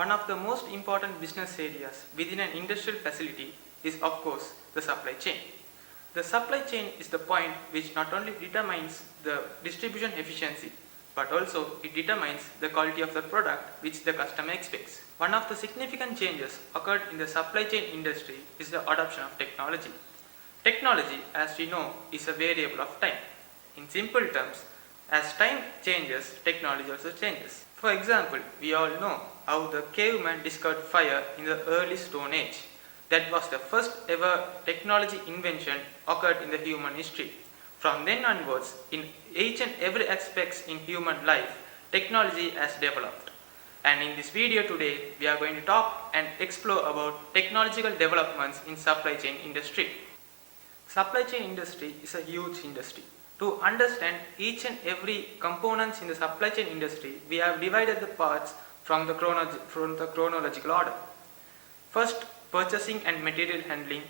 One of the most important business areas within an industrial facility is, of course, the supply chain. The supply chain is the point which not only determines the distribution efficiency, but also it determines the quality of the product which the customer expects. One of the significant changes occurred in the supply chain industry is the adoption of technology. Technology, as we know, is a variable of time. In simple terms, as time changes, technology also changes. For example, we all know how the caveman discovered fire in the early Stone Age. That was the first ever technology invention occurred in the human history. From then onwards, in each and every aspects in human life, technology has developed. And in this video today, we are going to talk and explore about technological developments in supply chain industry. Supply chain industry is a huge industry. To understand each and every components in the supply chain industry, we have divided the parts from the chronological order. First, purchasing and material handling,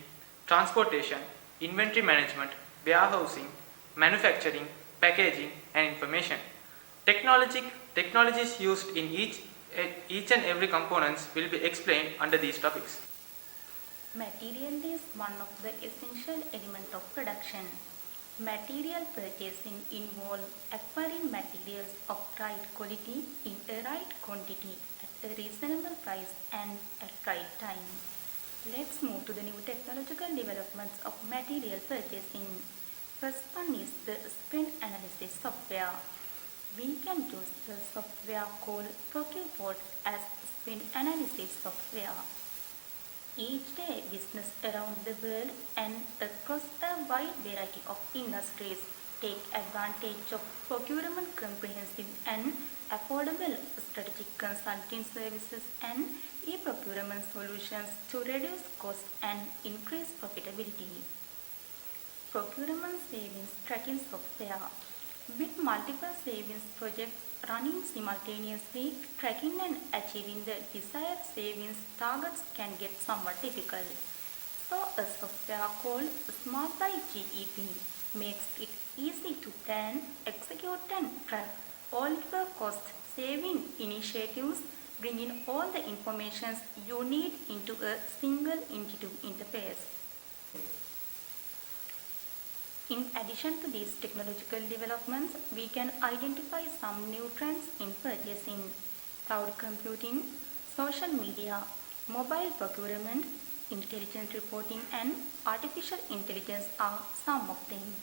transportation, inventory management, warehousing, manufacturing, packaging, and information. Technologies used in each and every components will be explained under these topics. Material is one of the essential elements of production. Material purchasing involves acquiring materials of right quality in a right quantity at a reasonable price and at right time. Let's move to the new technological developments of material purchasing. First one is the spend analysis software. We can use the software called ProcurePort as spend analysis software. Each day, business around the world and across a wide variety of industries take advantage of procurement comprehensive and affordable strategic consulting services and e-procurement solutions to reduce cost and increase profitability. Procurement savings tracking software. With multiple savings projects running simultaneously, tracking and achieving the desired savings targets can get somewhat difficult. So a software called Smart by GEP makes it easy to plan, execute and track all your cost saving initiatives, bringing all the information you need into a single intuitive interface. In addition to these technological developments, we can identify some new trends in purchasing. Cloud computing, social media, mobile procurement, intelligent reporting and artificial intelligence are some of them.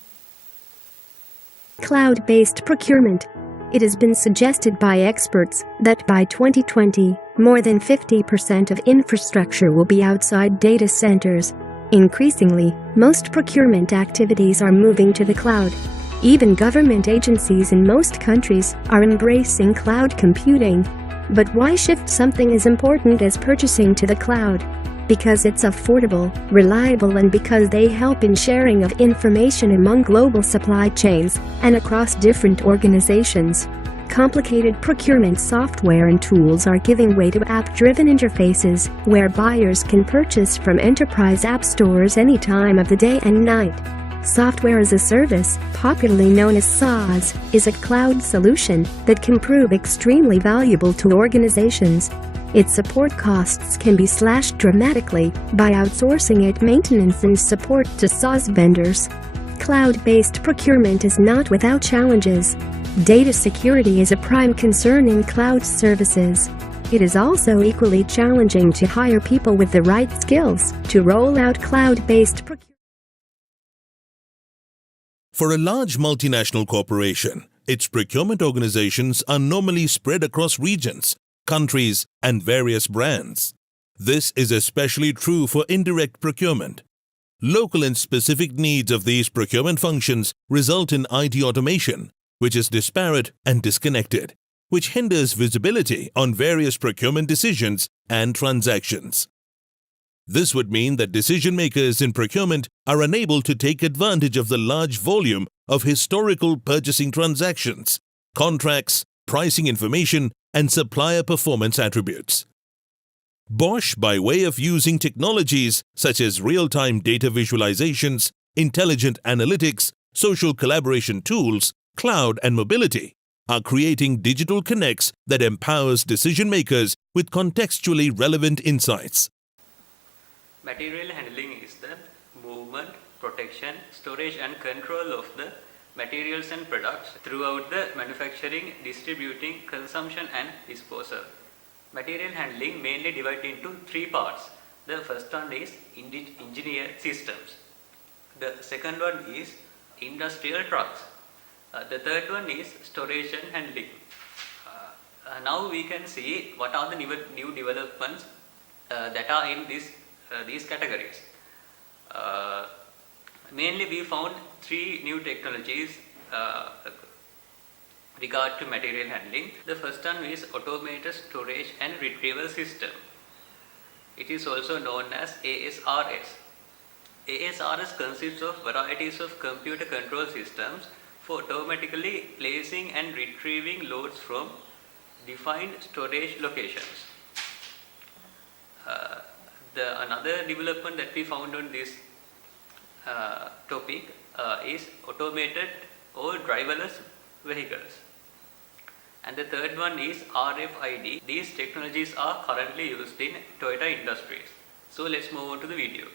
Cloud-based procurement. It has been suggested by experts that by 2020, more than 50% of infrastructure will be outside data centers. Increasingly, most procurement activities are moving to the cloud. Even government agencies in most countries are embracing cloud computing. But why shift something as important as purchasing to the cloud? Because it's affordable, reliable and because they help in sharing of information among global supply chains and across different organizations. Complicated procurement software and tools are giving way to app-driven interfaces where buyers can purchase from enterprise app stores any time of the day and night. Software as a service, popularly known as SaaS, is a cloud solution that can prove extremely valuable to organizations. Its support costs can be slashed dramatically by outsourcing it maintenance and support to SaaS vendors. Cloud-based procurement is not without challenges. Data security is a prime concern in cloud services. It is also equally challenging to hire people with the right skills to roll out cloud-based procurement. For a large multinational corporation, its procurement organizations are normally spread across regions, countries, and various brands. This is especially true for indirect procurement. Local and specific needs of these procurement functions result in IT automation, which is disparate and disconnected, which hinders visibility on various procurement decisions and transactions. This would mean that decision-makers in procurement are unable to take advantage of the large volume of historical purchasing transactions, contracts, pricing information, and supplier performance attributes. Bosch, by way of using technologies such as real-time data visualizations, intelligent analytics, social collaboration tools, cloud and mobility, are creating digital connects that empowers decision makers with contextually relevant insights. Material handling is the movement, protection, storage and control of the materials and products throughout the manufacturing, distributing, consumption and disposal. Material handling mainly divided into three parts. The first one is engineered systems. The second one is industrial trucks. The third one is storage and handling. Now we can see what are the new developments that are in these categories. Mainly we found three new technologies regard to material handling. The first one is automated storage and retrieval system. It is also known as ASRS. ASRS consists of varieties of computer control systems for automatically placing and retrieving loads from defined storage locations. Another development that we found on this topic is automated or driverless vehicles. And the third one is RFID. These technologies are currently used in Toyota Industries. So let's move on to the video.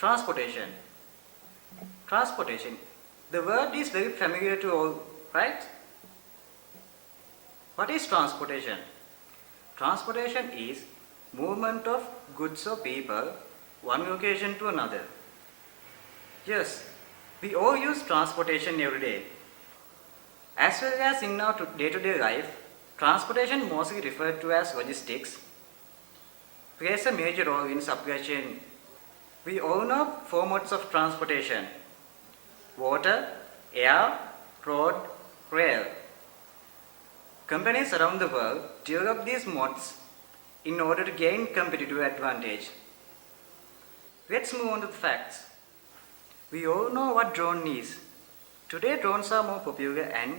Transportation. Transportation. The word is very familiar to all, right? What is transportation? Transportation is movement of goods or people one location to another. Yes, we all use transportation every day. As well as in our day-to-day life, transportation, mostly referred to as logistics, plays a major role in supply chain. We all know four modes of transportation: water, air, road, rail. Companies around the world develop these modes in order to gain competitive advantage. Let's move on to the facts. We all know what drone is. Today drones are more popular and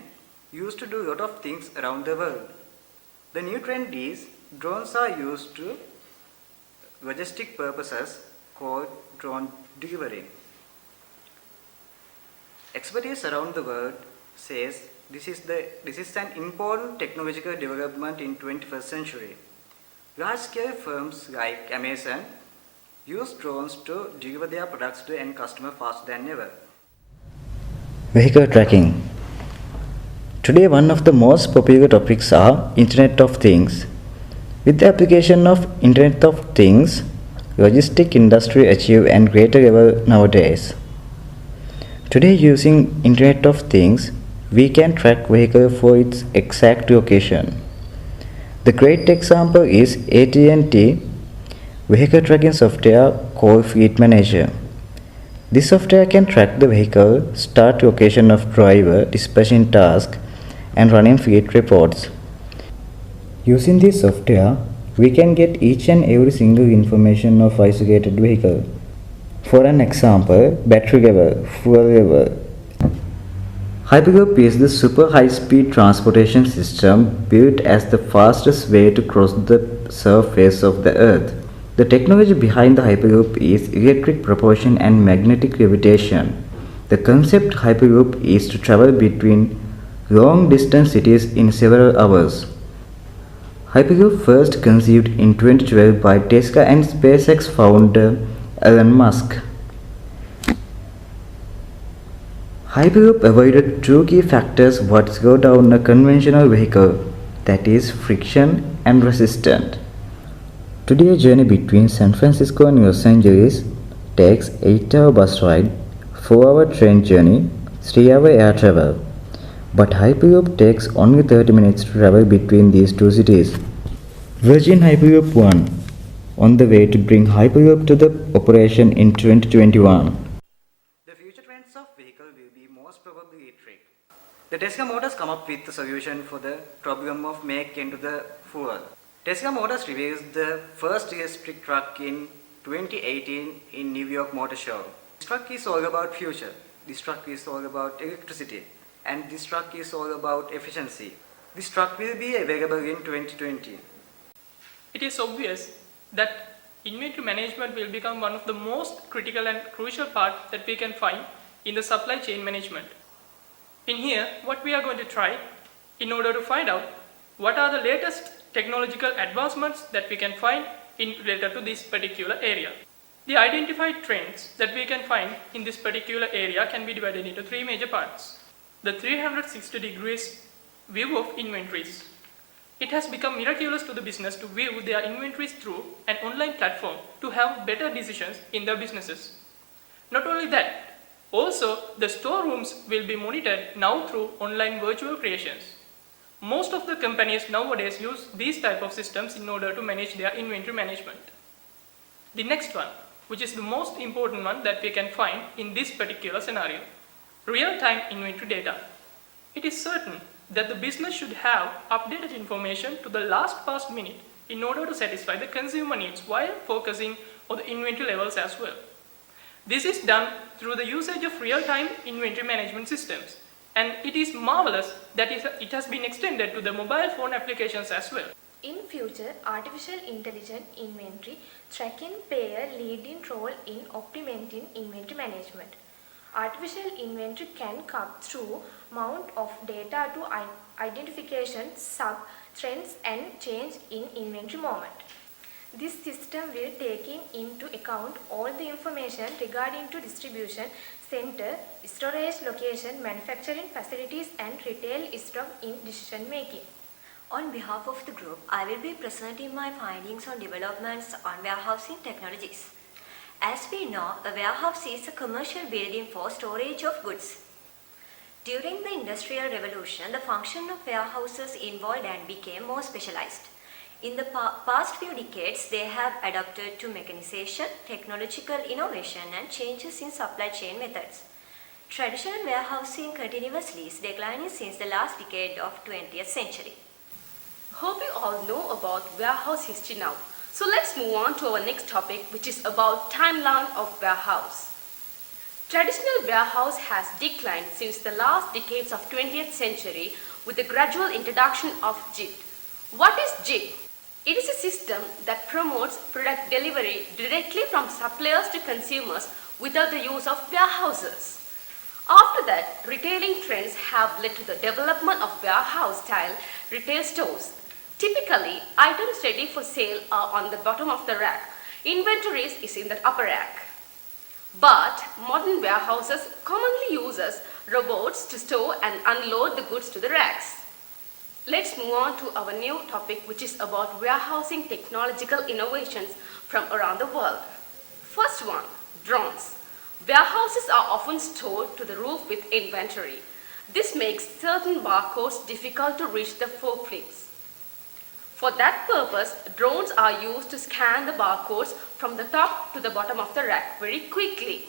used to do a lot of things around the world. The new trend is drones are used to logistic purposes called drone delivery. Expertise around the world says this is an important technological development in 21st century. Large-scale firms like Amazon use drones to deliver their products to end customer faster than ever. Vehicle tracking. Today one of the most popular topics are Internet of Things. With the application of Internet of Things, logistic industry achieve and greater level nowadays. Today using Internet of Things, we can track vehicle for its exact location. The great example is AT&T vehicle tracking software called Fleet Manager. This software can track the vehicle, start location of driver, dispatching task, and running fleet reports. Using this software, we can get each and every single information of isolated vehicle. For an example, battery level, fuel level. Hyperloop is the super high-speed transportation system built as the fastest way to cross the surface of the Earth. The technology behind the Hyperloop is electric propulsion and magnetic levitation. The concept Hyperloop is to travel between long-distance cities in several hours. Hyperloop first conceived in 2012 by Tesla and SpaceX founder Elon Musk. Hyperloop avoided two key factors what slow down a conventional vehicle, that is friction and resistance. Today a journey between San Francisco and Los Angeles takes 8-hour bus ride, 4-hour train journey, 3-hour air travel. But Hyperloop takes only 30 minutes to travel between these two cities. Virgin Hyperloop won on the way to bring Hyperloop to the operation in 2021. The future trends of vehicle will be most probably electric. The Tesla Motors come up with a solution for the problem of make into the fuel. Tesla Motors revealed the first electric truck in 2018 in New York Motor Show. This truck is all about future. This truck is all about electricity. And this truck is all about efficiency. This truck will be available in 2020. It is obvious that inventory management will become one of the most critical and crucial parts that we can find in the supply chain management. In here, what we are going to try in order to find out what are the latest technological advancements that we can find in related to this particular area. The identified trends that we can find in this particular area can be divided into three major parts. The 360 degrees view of inventories. It has become miraculous to the business to view their inventories through an online platform to have better decisions in their businesses. Not only that, also the storerooms will be monitored now through online virtual creations. Most of the companies nowadays use these type of systems in order to manage their inventory management. The next one, which is the most important one that we can find in this particular scenario, real-time inventory data. It is certain that the business should have updated information to the last past minute in order to satisfy the consumer needs while focusing on the inventory levels as well. This is done through the usage of real-time inventory management systems, and it is marvelous that it has been extended to the mobile phone applications as well. In future, artificial intelligent inventory tracking play a leading role in optimizing inventory management. Artificial inventory can come through amount of data to identification sub-trends and change in inventory moment. This system will take into account all the information regarding to distribution center, storage location, manufacturing facilities and retail stock in decision making. On behalf of the group, I will be presenting my findings on developments on warehousing technologies. As we know, a warehouse is a commercial building for storage of goods. During the Industrial Revolution, the function of warehouses evolved and became more specialized. In the past few decades, they have adapted to mechanization, technological innovation and changes in supply chain methods. Traditional warehousing continuously is declining since the last decade of 20th century. Hope you all know about warehouse history now. So let's move on to our next topic, which is about timeline of warehouse. Traditional warehouse has declined since the last decades of 20th century with the gradual introduction of JIT. What is JIT? It is a system that promotes product delivery directly from suppliers to consumers without the use of warehouses. After that, retailing trends have led to the development of warehouse-style retail stores. Typically, items ready for sale are on the bottom of the rack. Inventories is in the upper rack. But modern warehouses commonly uses robots to store and unload the goods to the racks. Let's move on to our new topic, which is about warehousing technological innovations from around the world. First one, drones. Warehouses are often stored to the roof with inventory. This makes certain barcodes difficult to reach the forklifts. For that purpose, drones are used to scan the barcodes from the top to the bottom of the rack very quickly.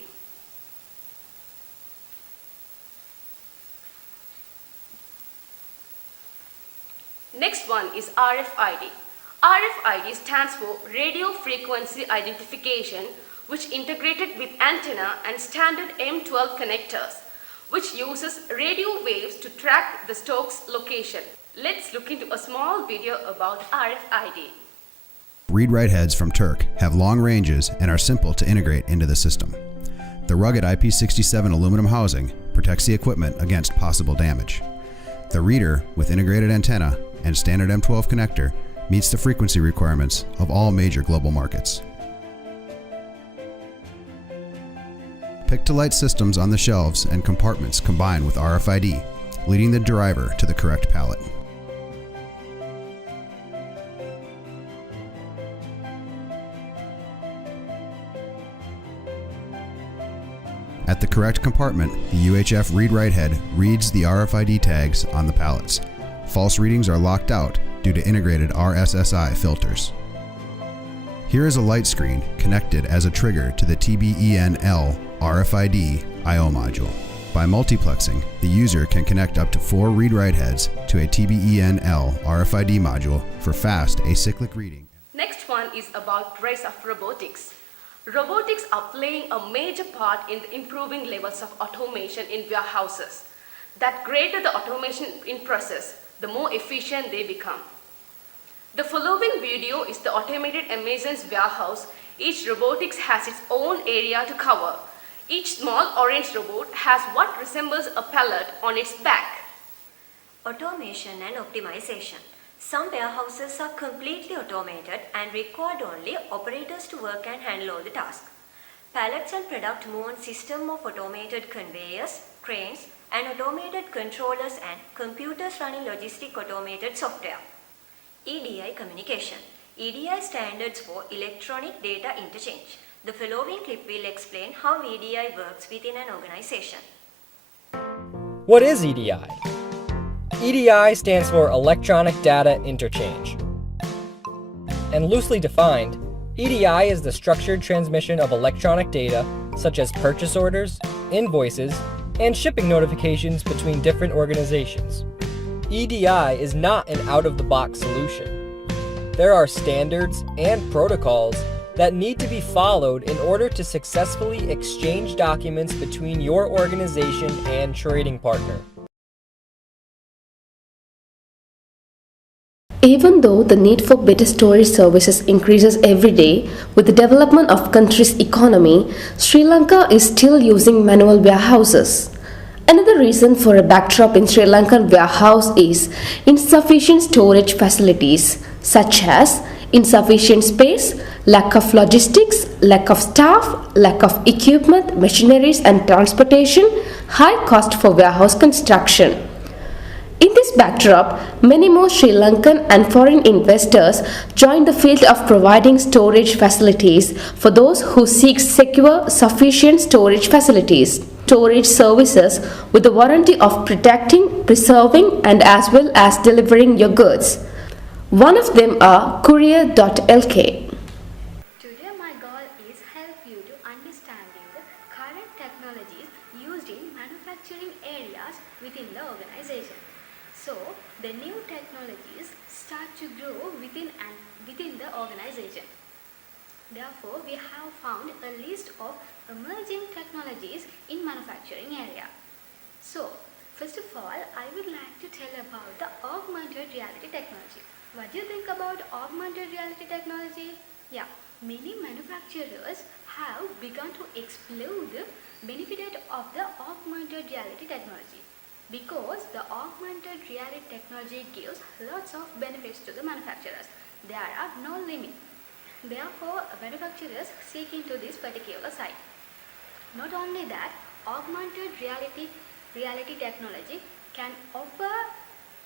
Next one is RFID. RFID stands for Radio Frequency Identification, which integrated with antenna and standard M12 connectors, which uses radio waves to track the stock's location. Let's look into a small video about RFID. Read-write heads from Turk have long ranges and are simple to integrate into the system. The rugged IP67 aluminum housing protects the equipment against possible damage. The reader, with integrated antenna and standard M12 connector, meets the frequency requirements of all major global markets. Pick-to-light systems on the shelves and compartments combine with RFID, leading the driver to the correct pallet. At the correct compartment, the UHF read-write head reads the RFID tags on the pallets. False readings are locked out due to integrated RSSI filters. Here is a light screen connected as a trigger to the TBEN-L RFID I/O module. By multiplexing, the user can connect up to 4 read-write heads to a TBEN-L RFID module for fast acyclic reading. Next one is about rise of robotics. Robotics are playing a major part in improving levels of automation in warehouses. That greater the automation in process, the more efficient they become. The following video is the automated Amazon's warehouse. Each robotics has its own area to cover. Each small orange robot has what resembles a pallet on its back. Automation and optimization. Some warehouses are completely automated and require only operators to work and handle all the tasks. Pallets and product move on system of automated conveyors, cranes, and automated controllers and computers running logistic automated software. EDI communication. EDI standards for electronic data interchange. The following clip will explain how EDI works within an organization. What is EDI? EDI stands for Electronic Data Interchange. And loosely defined, EDI is the structured transmission of electronic data such as purchase orders, invoices, and shipping notifications between different organizations. EDI is not an out-of-the-box solution. There are standards and protocols that need to be followed in order to successfully exchange documents between your organization and trading partner. Even though the need for better storage services increases every day with the development of country's economy, Sri Lanka is still using manual warehouses. Another reason for a backdrop in Sri Lankan warehouse is insufficient storage facilities such as insufficient space, lack of logistics, lack of staff, lack of equipment, machineries and transportation, high cost for warehouse construction. In this backdrop, many more Sri Lankan and foreign investors join the field of providing storage facilities for those who seek secure, sufficient storage facilities, storage services with the warranty of protecting, preserving and as well as delivering your goods. One of them are Courier.lk. Today my goal is help you to understanding the current technologies used in manufacturing areas within the organization. So the new technologies start to grow within the organization. Therefore, we have found a list of emerging technologies in manufacturing area. So, first of all, I would like to tell about the augmented reality technology. What do you think about augmented reality technology? Yeah, many manufacturers have begun to explore the benefit of the augmented reality technology. Because the augmented reality technology gives lots of benefits to the manufacturers. There are no limit. Therefore, manufacturers seek into this particular side. Not only that, augmented reality technology can offer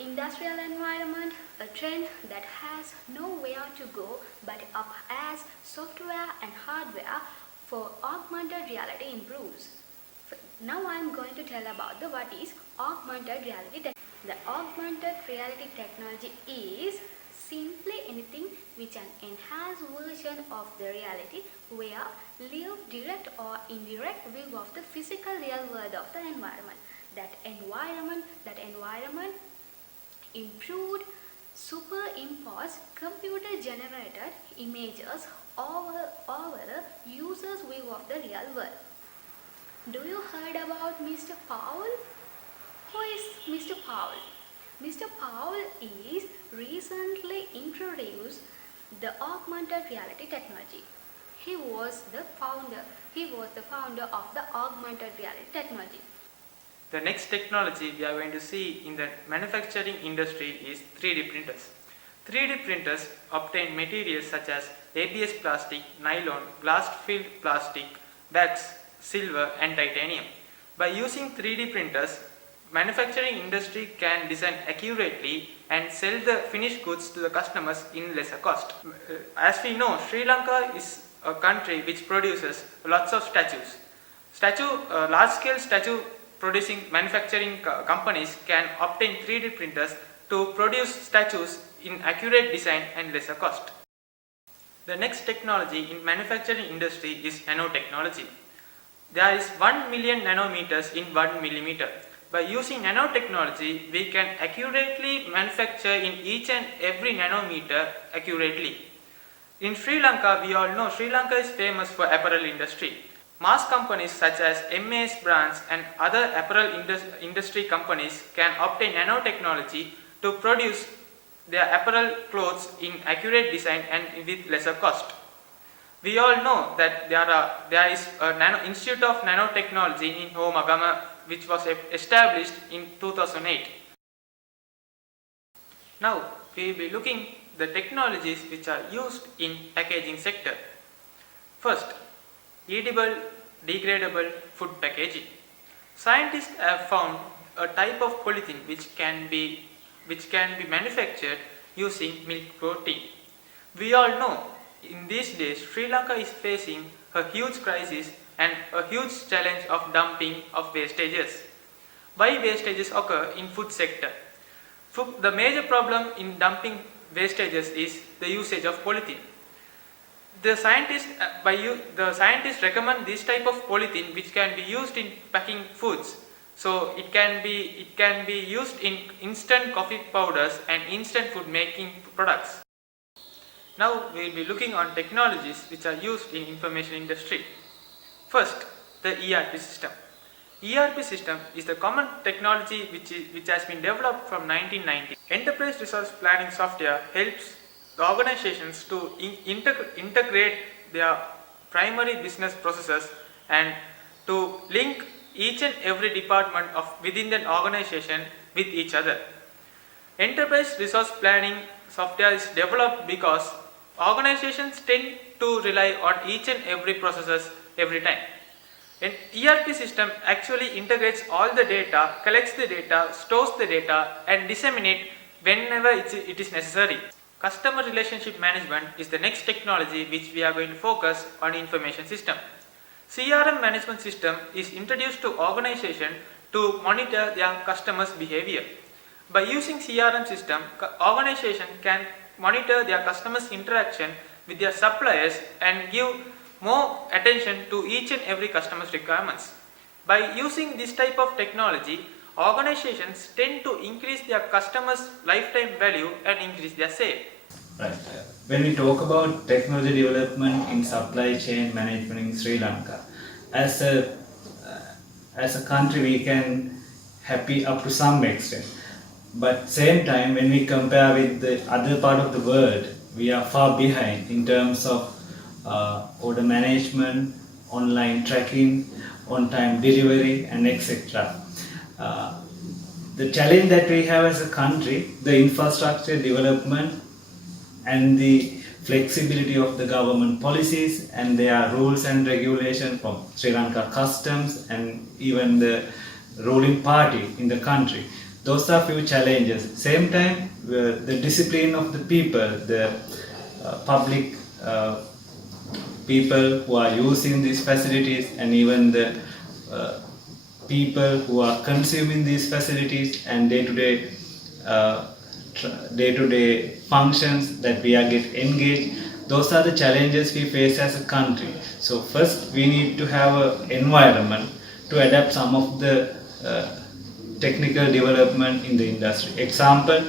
industrial environment a trend that has nowhere to go but up as software and hardware for augmented reality improves. Now I am going to tell about what is augmented reality technology. The augmented reality technology is simply anything which an enhanced version of the reality where live direct or indirect view of the physical real world of the environment. That environment improved superimposed computer generated images over the user's view of the real world. Do you heard about Mr. Powell? Who is Mr. Powell? Mr. Powell is recently introduced the augmented reality technology. He was the founder of the augmented reality technology. The next technology we are going to see in the manufacturing industry is 3D printers. 3D printers obtain materials such as ABS plastic, nylon, glass-filled plastic, wax, silver and titanium. By using 3D printers, manufacturing industry can design accurately and sell the finished goods to the customers in lesser cost. As we know, Sri Lanka is a country which produces lots of statues. Large-scale statue producing manufacturing companies can obtain 3D printers to produce statues in accurate design and lesser cost. The next technology in manufacturing industry is nanotechnology. There is 1 million nanometers in 1 millimeter. By using nanotechnology, we can accurately manufacture in each and every nanometer accurately. In Sri Lanka, we all know Sri Lanka is famous for apparel industry. Mass companies such as MAS brands and other apparel industry companies can obtain nanotechnology to produce their apparel clothes in accurate design and with lesser cost. We all know that there is a Institute of Nanotechnology in Homagama which was established in 2008. Now we will be looking the technologies which are used in packaging sector. First, edible, degradable food packaging. Scientists have found a type of polythene which can be manufactured using milk protein. We all know in these days Sri Lanka is facing a huge crisis and a huge challenge of dumping of wastages. Why wastages occur in food sector? The major problem in dumping wastages is the usage of polythene. The scientists recommend this type of polythene which can be used in packing foods. So it can be used in instant coffee powders and instant food making products. Now we will be looking on technologies which are used in information industry. First, the ERP system. ERP system is the common technology which has been developed from 1990. Enterprise resource planning software helps the organizations to integrate their primary business processes and to link each and every department within an organization with each other. Enterprise resource planning software is developed because organizations tend to rely on each and every processes every time. An ERP system actually integrates all the data, collects the data, stores the data and disseminates whenever it is necessary. Customer relationship management is the next technology which we are going to focus on information system. CRM management system is introduced to organization to monitor their customers' behavior. By using CRM system, organization can monitor their customers' interaction with their suppliers and give more attention to each and every customer's requirements. By using this type of technology, organizations tend to increase their customers' lifetime value and increase their sale. Right. When we talk about technology development in supply chain management in Sri Lanka, as a country we can happy up to some extent. But same time, when we compare with the other part of the world, we are far behind in terms of order management, online tracking, on-time delivery, and etc. The challenge that we have as a country, the infrastructure development and the flexibility of the government policies and their rules and regulations from Sri Lanka customs and even the ruling party in the country. Those are few challenges. Same time, the discipline of the people, the public people who are using these facilities and even the people who are consuming these facilities and day-to-day functions that we are get engaged. Those are the challenges we face as a country. So first we need to have an environment to adapt some of the technical development in the industry. Example,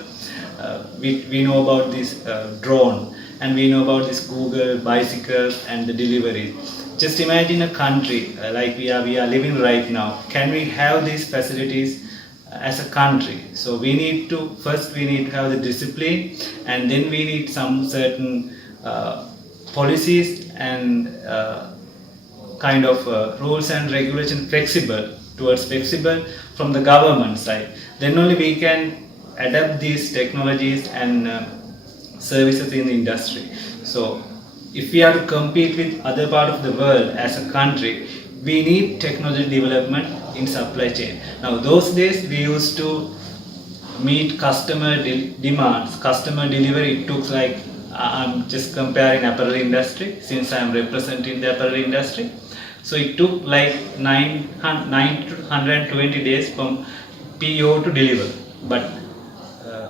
we know about this drone and we know about this Google bicycles and the delivery. Just imagine a country like we are living right now. Can we have these facilities as a country? So we need to have the discipline, and then we need some certain policies and kind of rules and regulation flexible from the government side. Then only we can adapt these technologies and services in the industry. So if we are to compete with other part of the world as a country, we need technology development in supply chain. Now those days we used to meet customer demands, customer delivery. It took like, I'm just comparing apparel industry since I'm representing the apparel industry. So it took like 9 to 120 days from PO to deliver. But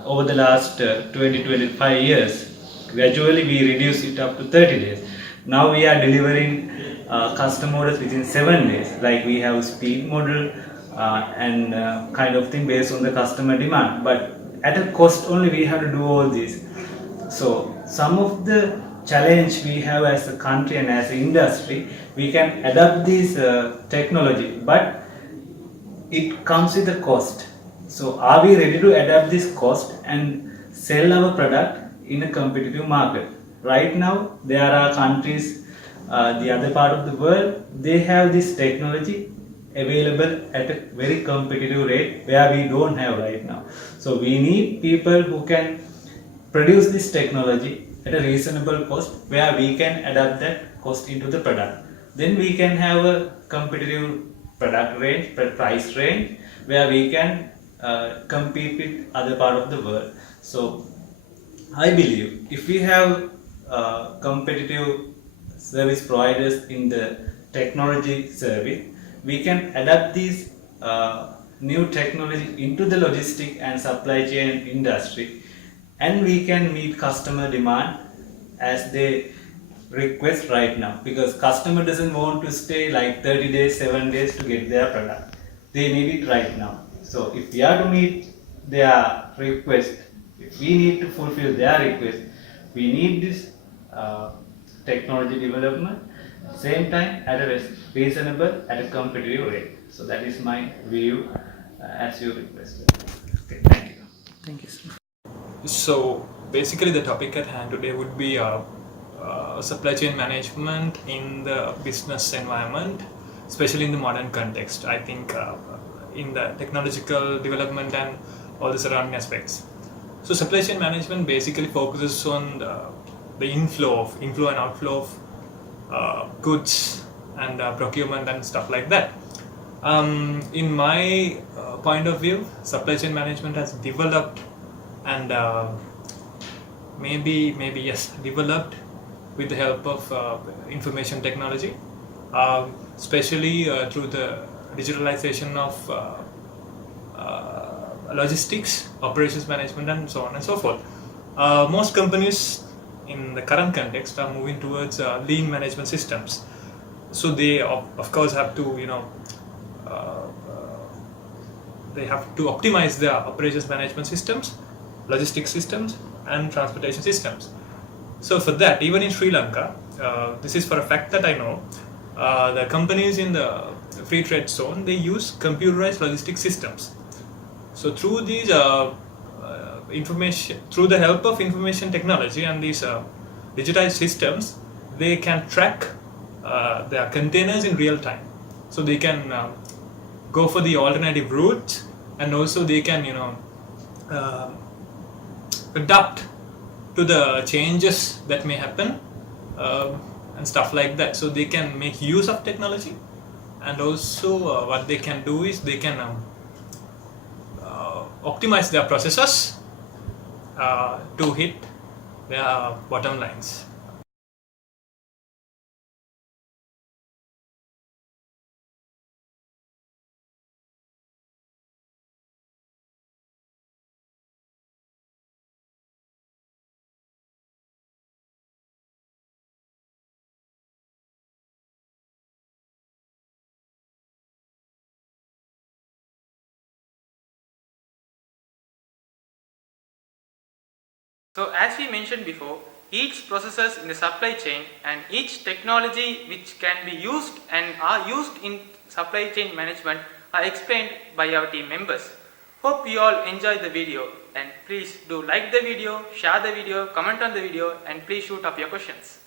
over the last 20-25 years, gradually we reduced it up to 30 days. Now we are delivering custom orders within 7 days. Like we have speed model and kind of thing based on the customer demand. But at a cost only we have to do all this. So some of the challenge we have as a country and as an industry, we can adapt this technology, but it comes with a cost. So are we ready to adapt this cost and sell our product in a competitive market? Right now there are countries, the other part of the world, they have this technology available at a very competitive rate where we don't have right now. So we need people who can produce this technology at a reasonable cost where we can adapt that cost into the product. Then we can have a competitive product range, price range, where we can compete with other part of the world. So I believe if we have competitive service providers in the technology service, we can adapt these new technology into the logistic and supply chain industry, and we can meet customer demand as they request right now, because customer doesn't want to stay like 30 days, 7 days to get their product. They need it right now. So if we are to meet their request, if we need to fulfill their request, we need this technology development same time at a reasonable, at a competitive rate. So that is my view as you requested. Okay, thank you. Thank you, sir. So basically the topic at hand today would be supply chain management in the business environment, especially in the modern context. I think in the technological development and all the surrounding aspects. So supply chain management basically focuses on the inflow and outflow of goods and procurement and stuff like that. In my point of view, supply chain management has developed and developed with the help of information technology, especially through the digitalization of logistics, operations management, and so on and so forth. Most companies in the current context are moving towards lean management systems. So they of course have to they have to optimize their operations management systems, logistics systems, and transportation systems. So for that, even in Sri Lanka, this is for a fact that I know, the companies in the free trade zone, they use computerized logistics systems. So through these through the help of information technology and these digitized systems, they can track their containers in real time. So they can go for the alternative route, and also they can adapt to the changes that may happen and stuff like that. So they can make use of technology, and also what they can do is they can optimize their processes to hit their bottom lines. So as we mentioned before, each processes in the supply chain and each technology which can be used and are used in supply chain management are explained by our team members. Hope you all enjoy the video, and please do like the video, share the video, comment on the video, and please shoot up your questions.